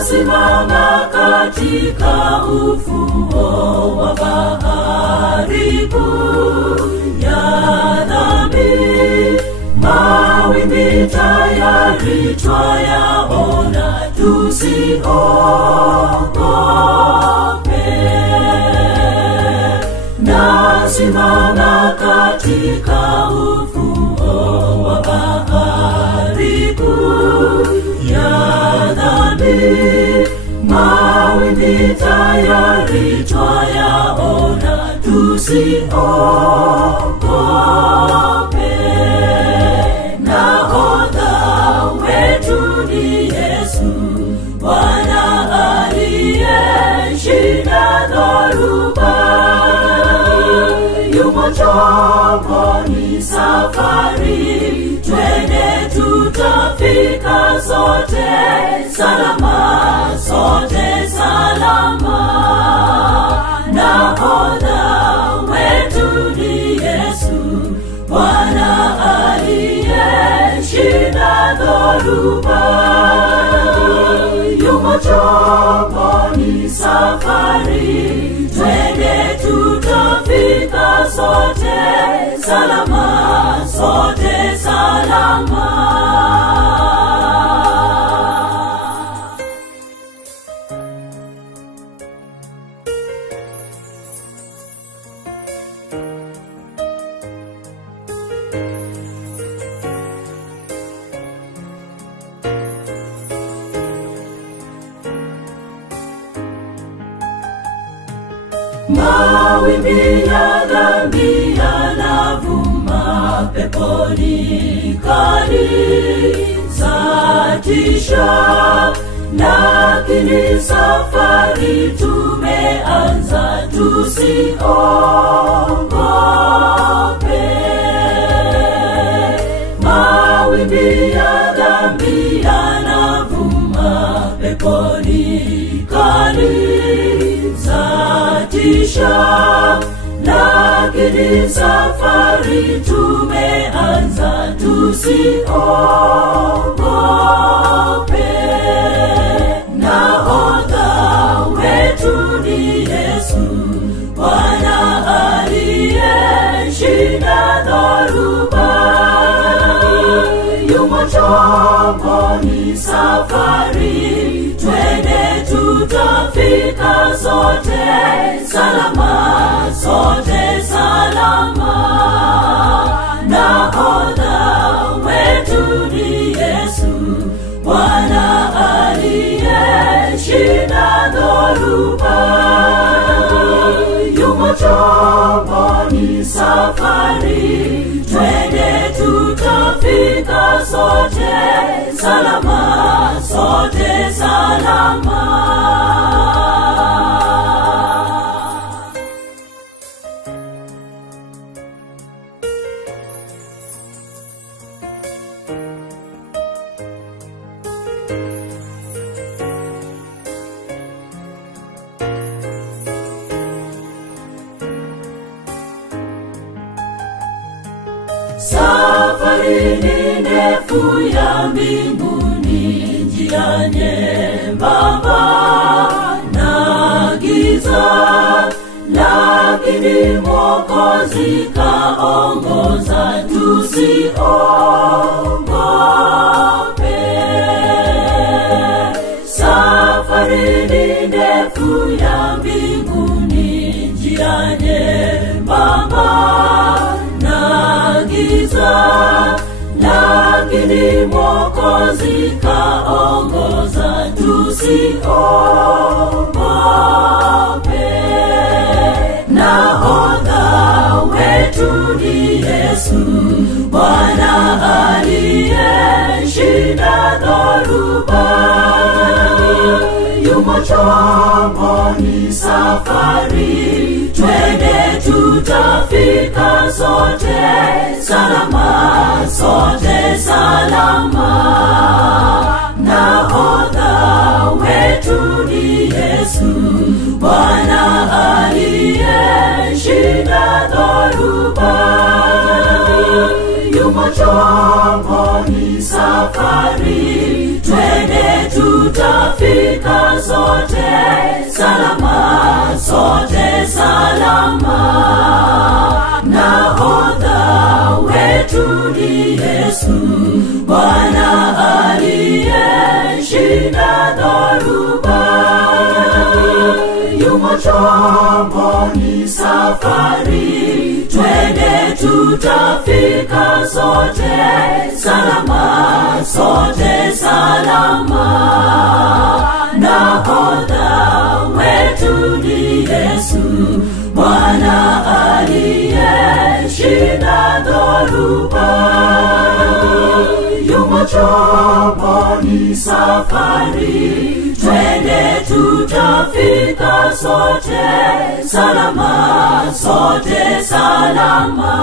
Nasimama katika ufuo wa bahari kuu ya dhambi, mawimbi tayari twayaona, tusiogope. Nasimama katika ufuo wa bahari kuu ya dhambi, mawimbi tayari twayaona, tusiogope. Nahodha wetu ni Yesu, Bwana aliyeshinda dhoruba. Yumo chomboni safari, twende tutafika sote salama, sote salama. Nahodha wetu ni Yesu, Bwana aliyeshinda dhoruba. Yumo chomboni safari, twende tutafika sote salama, sote salama. Mawimbi ya dhambi yanavuma, peponi kali zatisha, lakini safari tumeanza, tusiogope. Mawimbi ya dhambi yanavuma, peponi kali zatisha, lakini safari tumeanza, tusiogope. Nahodha wetu ni Yesu, Bwana aliyeshinda dhoruba. Yumo chomboni safari, twende tutafika sote salama, sote salama. Nahodha wetu ni Yesu, Bwana aliyeshinda dhoruba. Yumo chomboni safari, twende tutafika sote salama, sote salama. Safari ni ndefu ya mbinguni, njia nyembamba na giza, lakini Mwokozi kaongoza, tusiogope. Safari ni ndefu ya mbinguni, njia nyembamba na giza, lakini Mwokozi kaongoza, tusiogope. Nahodha wetu ni Yesu, Bwana aliyeshinda dhoruba. Yumo chomboni safari, twende tutafika sote salama, sote salama. Nahodha wetu ni Yesu, Bwana aliyeshinda dhoruba. Yumo chomboni safari, twende tutafika tutafika sote salama, sote salama. Nahodha wetu ni Yesu, Bwana aliyeshinda dhoruba. Yumo chomboni safari, twende tutafika sote salama, sote salama. Nahodha wetu ni Yesu, Bwana aliyeshinda dhoruba. Yumo chomboni safari, twende tutafika sote salama, sote salama.